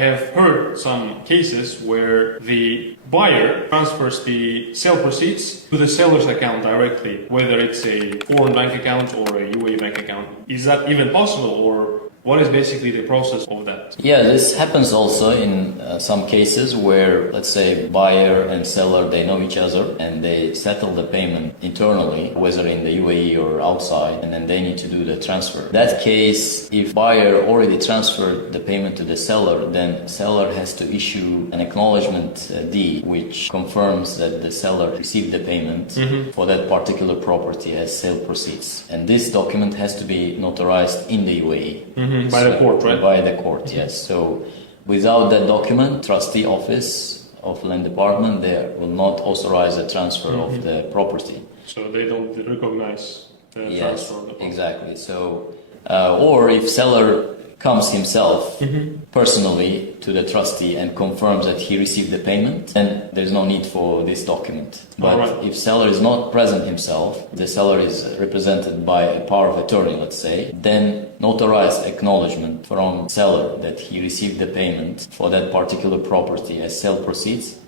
have heard some cases where the buyer transfers the sale proceeds to the seller's account directly, whether it's a foreign bank account or a UAE bank account. Is that even possible, or what is basically the process of that? Yeah, this happens also in some cases where, let's say, buyer and seller, they know each other and they settle the payment internally, whether in the UAE or outside, and then they need to do the transfer. In that case, if buyer already transferred the payment to the seller, then seller has to issue an acknowledgement deed, which confirms that the seller received the payment for that particular property as sale proceeds. And this document has to be notarized in the UAE. By the court, right? By the court, yes. So without that document, trustee office of land department, they will not authorize the transfer of the property. So they don't recognize the transfer of the property. Exactly. So, or if seller comes himself personally to the trustee and confirms that he received the payment, then there's no need for this document. But if seller is not present himself, the seller is represented by a power of attorney, let's say, then notarized acknowledgement from seller that he received the payment for that particular property as sale proceeds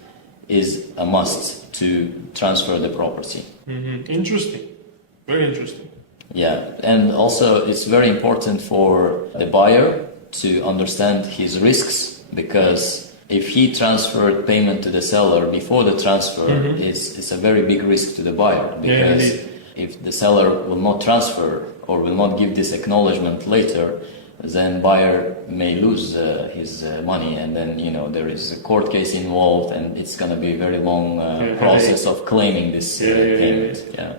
is a must to transfer the property. Interesting. Very interesting. Yeah, and also it's very important for the buyer to understand his risks, because if he transferred payment to the seller before the transfer, it's a very big risk to the buyer, because if the seller will not transfer or will not give this acknowledgement later, then buyer may lose his money, and then there is a court case involved, and it's going to be a very long process of claiming this payment. Yeah.